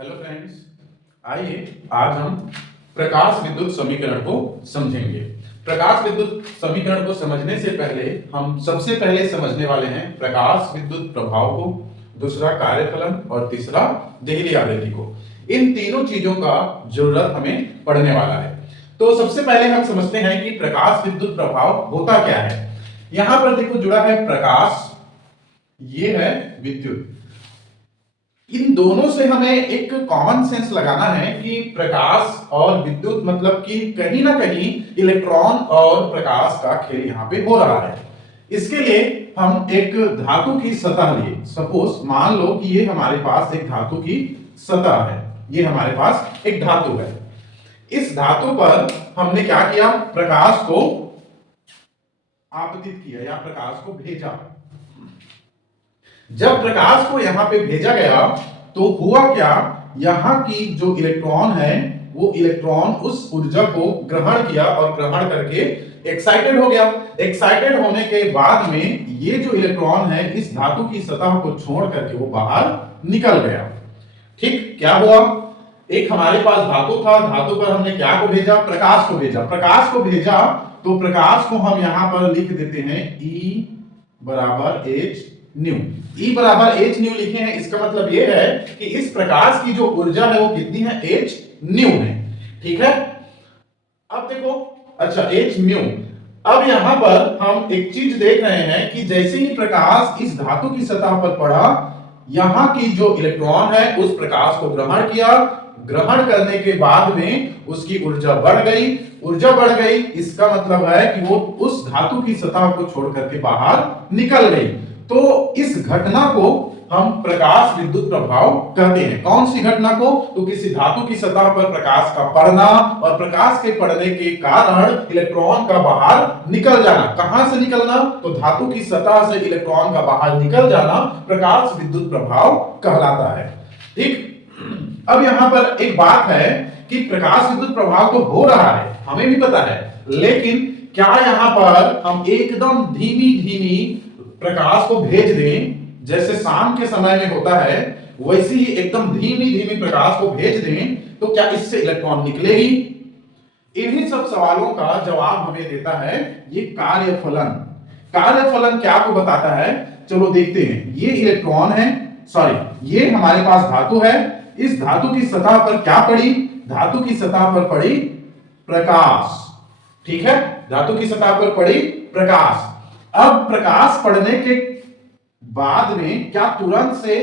Hello friends, आइए आज हम प्रकाश विद्युत समीकरण को समझेंगे। प्रकाश विद्युत समीकरण को समझने से पहले हम सबसे पहले समझने वाले हैं प्रकाश विद्युत प्रभाव को, दूसरा कार्यफलन और तीसरा देहली आवृत्ति को। इन तीनों चीजों का जरूरत हमें पड़ने वाला है। तो सबसे पहले हम समझते हैं कि प्रकाश विद्युत प्रभाव होता क्या है। यहां पर देखो जुड़ा है प्रकाश, ये है विद्युत। इन दोनों से हमें एक कॉमन सेंस लगाना है कि प्रकाश और विद्युत मतलब कि कहीं ना कहीं इलेक्ट्रॉन और प्रकाश का खेल यहां पे हो रहा है। इसके लिए हम एक धातु की सतह लिए, सपोज मान लो कि ये हमारे पास एक धातु की सतह है, ये हमारे पास एक धातु है। इस धातु पर हमने क्या किया, प्रकाश को आपतित किया या प्रकाश को भेजा। जब प्रकाश को यहां पे भेजा गया तो हुआ क्या, यहां की जो इलेक्ट्रॉन है वो इलेक्ट्रॉन उस ऊर्जा को ग्रहण किया और ग्रहण करके एक्साइटेड हो गया। एक्साइटेड होने के बाद में ये जो इलेक्ट्रॉन है इस धातु की सतह को छोड़ करके वो बाहर निकल गया। ठीक, क्या हुआ, एक हमारे पास धातु था, धातु पर हमने क्या को भेजा, प्रकाश को भेजा। प्रकाश को भेजा तो प्रकाश को हम यहां पर लिख देते हैं E बराबर एच न्यू। E बराबर एच न्यू लिखे हैं, इसका मतलब यह है कि इस प्रकाश की जो ऊर्जा है वो कितनी है, एच न्यू है। ठीक है, अब देखो, अच्छा एच न्यू। अब यहां पर हम एक चीज देख रहे हैं कि जैसे ही प्रकाश इस धातु की सतह पर पड़ा, यहां की जो इलेक्ट्रॉन है उस प्रकाश को ग्रहण किया। ग्रहण करने के बाद में उसकी ऊर्जा बढ़ गई। ऊर्जा बढ़ गई इसका मतलब है कि वो उस धातु की सतह को छोड़ करके बाहर निकल गई। तो इस घटना को हम प्रकाश विद्युत प्रभाव कहते हैं। कौन सी घटना को, तो किसी धातु की सतह पर प्रकाश का पड़ना और प्रकाश के पड़ने के कारण इलेक्ट्रॉन का बाहर निकल जाना। कहां से निकलना, तो धातु की सतह से इलेक्ट्रॉन का बाहर निकल जाना प्रकाश विद्युत प्रभाव कहलाता है। ठीक, अब यहां पर एक बात है कि प्रकाश विद्युत प्रभाव तो हो रहा है, हमें भी पता है, लेकिन क्या यहां पर हम एकदम धीमी धीमी प्रकाश को भेज दें, जैसे शाम के समय में होता है वैसे ही एकदम धीमी धीमी प्रकाश को भेज दें, तो क्या इससे इलेक्ट्रॉन निकलेगी? इन्हीं सब सवालों का जवाब हमें देता है ये कार्यफलन। कार्यफलन क्या को बताता है, चलो देखते हैं। ये इलेक्ट्रॉन है, सॉरी ये हमारे पास धातु है। इस धातु की सतह पर क्या पड़ी, धातु की सतह पर पड़ी प्रकाश। ठीक है, धातु की सतह पर पड़ी प्रकाश। अब प्रकाश पड़ने के बाद में क्या तुरंत से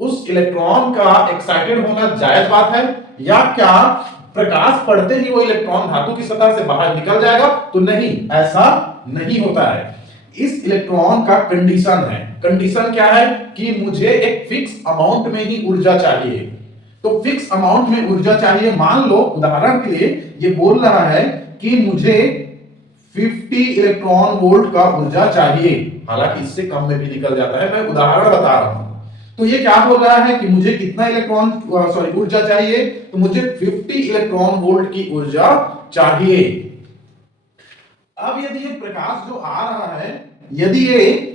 उस इलेक्ट्रॉन का एक्साइटेड होना जायज बात है, या क्या प्रकाश पड़ते ही वो इलेक्ट्रॉन धातु की सतह से बाहर निकल जाएगा? तो नहीं, ऐसा नहीं होता है। इस इलेक्ट्रॉन का कंडीशन है। कंडीशन क्या है कि मुझे एक फिक्स अमाउंट में ही ऊर्जा चाहिए। तो फिक्स अमाउंट में ऊर्जा चाहिए, मान लो उदाहरण के लिए ये बोल रहा है कि मुझे 50 इलेक्ट्रॉन वोल्ट का ऊर्जा चाहिए, हालांकि इससे कम में भी निकल जाता है, मैं उदाहरण बता रहा हूं। तो ये क्या बोल रहा है कि मुझे कितना इलेक्ट्रॉन ऊर्जा चाहिए, तो मुझे 50 इलेक्ट्रॉन वोल्ट की ऊर्जा चाहिए। अब यदि ये प्रकाश जो आ रहा है, यदि ये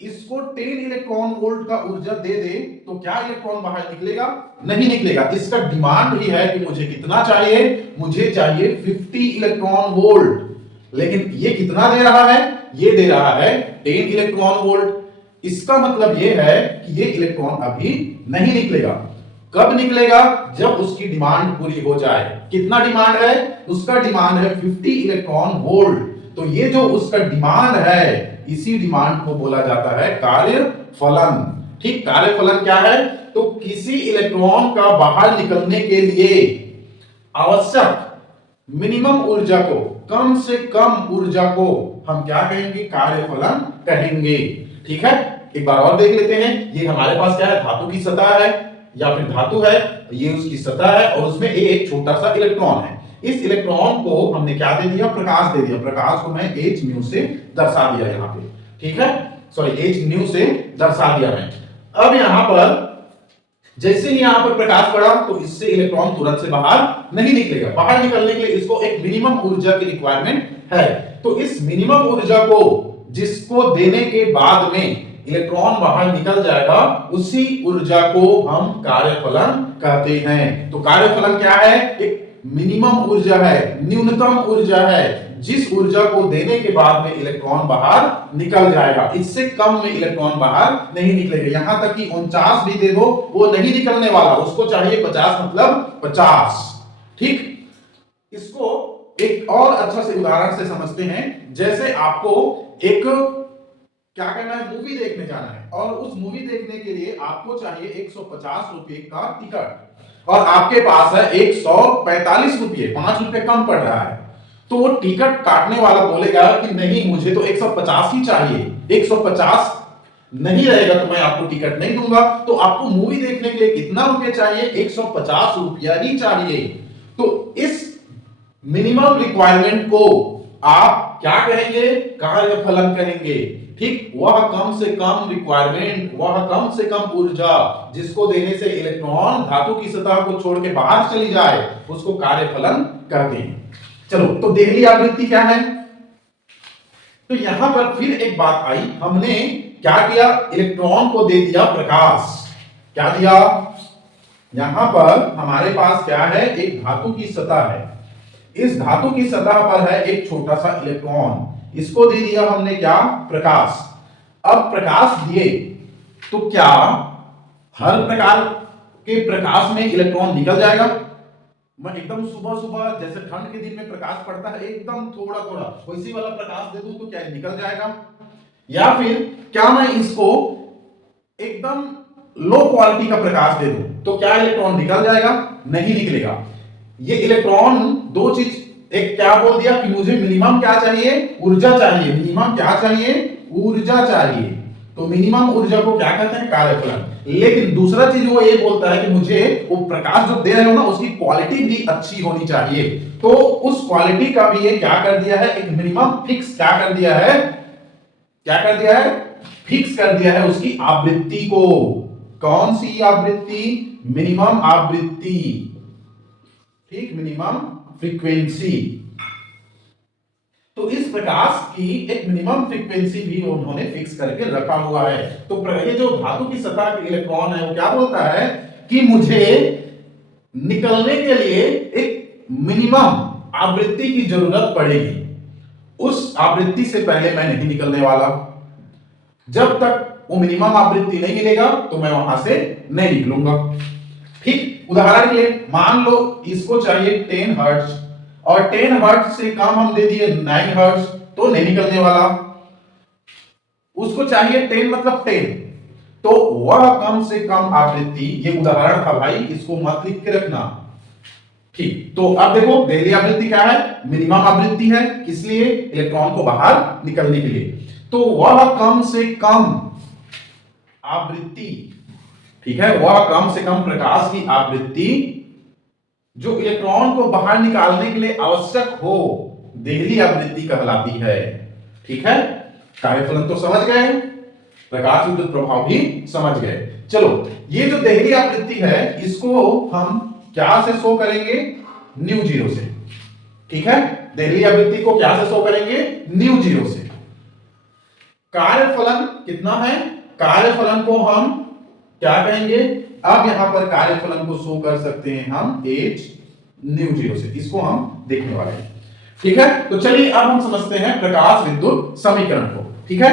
इसको 10 इलेक्ट्रॉन वोल्ट का ऊर्जा दे दे, तो क्या इलेक्ट्रॉन बाहर निकलेगा? नहीं निकलेगा। इसका डिमांड ही है कि मुझे कितना चाहिए, मुझे चाहिए 50 इलेक्ट्रॉन वोल्ट। लेकिन ये कितना दे रहा है, ये दे रहा है 10 इलेक्ट्रॉन वोल्ट। इसका मतलब ये है कि ये इलेक्ट्रॉन अभी नहीं निकलेगा। कब निकलेगा? जब उसकी डिमांड पूरी हो जाए। कितना डिमांड है? उसका डिमांड है 50 इलेक्ट्रॉन वोल्ट। तो ये जो उसका डिमांड है, इसी डिमांड को बोला जाता है कार्यफलन। ठीक, कार्यफलन क्या है, तो किसी इलेक्ट्रॉन का बाहर निकलने के लिए आवश्यक मिनिमम ऊर्जा को, कम से कम ऊर्जा को हम क्या कहेंगे, कार्यफलन कहेंगे। ठीक है, एक बार और देख लेते हैं। ये हमारे पास क्या है, धातु की सतह है या फिर धातु है, ये उसकी सतह है और उसमें एक छोटा सा इलेक्ट्रॉन है। इस इलेक्ट्रॉन को हमने क्या दे दिया, प्रकाश दे दिया। प्रकाश को मैं एच न्यू से दर्शा दिया यहां पे। ठीक है, सॉरी एच न्यू से दर्शा दिया मैं। अब यहां पर जैसे ही यहां पर प्रकाश पड़ा तो इससे इलेक्ट्रॉन तुरंत से बाहर नहीं निकलेगा। बाहर निकलने के लिए इसको एक मिनिमम ऊर्जा की रिक्वायरमेंट है। तो इस मिनिमम ऊर्जा को, जिसको देने के बाद में इलेक्ट्रॉन बाहर निकल जाएगा, उसी ऊर्जा को हम कार्यफलन कहते हैं। तो कार्यफलन क्या है? एक मिनिमम ऊर्जा है, न्यूनतम ऊर्जा है, जिस ऊर्जा को देने के बाद में इलेक्ट्रॉन बाहर निकल जाएगा। इससे कम में इलेक्ट्रॉन बाहर नहीं निकलेगा। यहां तक कि 49 भी दे दो वो नहीं निकलने वाला, उसको चाहिए 50 मतलब 50। ठीक, इसको एक और अच्छा से उदाहरण से समझते हैं। जैसे आपको एक क्या करना है, मूवी देखने जाना है, और उस मूवी देखने के लिए आपको चाहिए 150 रुपए का टिकट, और आपके पास है 145 रुपए, 5 रुपए कम पड़ रहा है। तो वो टिकट काटने वाला बोलेगा कि नहीं, मुझे तो 150 ही चाहिए, 150 नहीं रहेगा तो मैं आपको टिकट नहीं दूंगा। तो आपको मूवी देखने के लिए कितना रुपए चाहिए? 150 रुपया ही चाहिए। तो इस मिनिमम रिक्वायरमेंट को आप क्या कहेंगे? कार्यफलन कहेंगे। ठीक, वह कम से कम रिक्वायरमेंट, वह कम से कम ऊर्जा जिसको देने से इलेक्ट्रॉन धातु की सतह को छोड़ के बाहर चली जाए, उसको कार्यफलन कहते हैं। चलो, तो देहली आवृत्ति क्या है? तो यहां पर फिर एक बात आई, हमने क्या किया? इलेक्ट्रॉन को दे दिया प्रकाश। क्या दिया? यहां पर हमारे पास क्या है? एक धातु की सतह है। इस धातु की सतह पर है एक छोटा सा इलेक्ट्रॉन, इसको दे दिया हमने क्या? प्रकाश। अब प्रकाश दिए तो क्या हर प्रकार के प्रकाश में इलेक्ट्रॉन निकल जाएगा? मैं एकदम सुबह सुबह जैसे ठंड के दिन में प्रकाश पड़ता है, एकदम थोड़ा थोड़ा वैसी वाला प्रकाश दे दूं तो क्या निकल जाएगा? या फिर क्या मैं इसको एकदम लो क्वालिटी का प्रकाश दे दूं तो क्या इलेक्ट्रॉन निकल जाएगा? नहीं निकलेगा। ये इलेक्ट्रॉन दो चीज, एक क्या बोल दिया कि मुझे मिनिमम क्या चाहिए? ऊर्जा चाहिए। मिनिमम क्या चाहिए? ऊर्जा चाहिए। तो मिनिमम ऊर्जा को क्या कहते हैं? कार्यफलन। लेकिन दूसरा चीज वो ये बोलता है कि मुझे वो प्रकाश जो दे रहे हो ना, उसकी क्वालिटी भी अच्छी होनी चाहिए। तो उस क्वालिटी का भी ये क्या कर दिया है? एक मिनिमम फिक्स क्या कर दिया है? क्या कर दिया है? फिक्स कर दिया है उसकी आवृत्ति को। कौन सी आवृत्ति? मिनिमम आवृत्ति। ठीक, मिनिमम फ्रीक्वेंसी। तो इस प्रकाश की एक मिनिमम फ्रीक्वेंसी भी उन्होंने फिक्स करके रखा हुआ है। तो ये जो धातु की सतह के इलेक्ट्रॉन है वो क्या बोलता है कि मुझे निकलने के लिए एक मिनिमम आवृत्ति की जरूरत पड़ेगी, उस आवृत्ति से पहले मैं नहीं निकलने वाला। जब तक वो मिनिमम आवृत्ति नहीं मिलेगा तो मैं वहां से नहीं निकलूंगा। ठीक, उदाहरण के लिए मान लो इसको चाहिए 10 हर्ट्ज, और 10 हर्ट्ज से कम हम दे दिए 9 हर्ट्ज, तो नहीं निकलने वाला। उसको चाहिए 10 मतलब 10, तो वह कम से कम आवृत्ति, ये उदाहरण था भाई, इसको मत लिख के रखना। ठीक, तो अब देखो देहली आवृत्ति क्या है? मिनिमम आवृत्ति है। किस लिए? इलेक्ट्रॉन को बाहर निकलने के लिए। तो वह कम से कम आवृत्ति, ठीक है, वह कम से कम प्रकाश की आवृत्ति जो इलेक्ट्रॉन को बाहर निकालने के लिए आवश्यक हो, देहली आवृत्ति कहलाती है। ठीक है, कार्यफलन तो समझ गए, प्रकाश विद्युत प्रभाव भी समझ गए। चलो, ये जो देहली आवृत्ति है इसको हम क्या से शो करेंगे? न्यू जीरो से। ठीक है, देहली आवृत्ति को क्या से शो करेंगे? न्यू जीरो से। कार्यफलन कितना है? कार्यफलन को हम क्या कहेंगे? अब यहां पर कार्यफलन को शो कर सकते हैं हम h न्यू जीरो से। इसको हम देखने वाले हैं। ठीक है, तो चलिए अब हम समझते हैं प्रकाश विद्युत समीकरण को। ठीक है।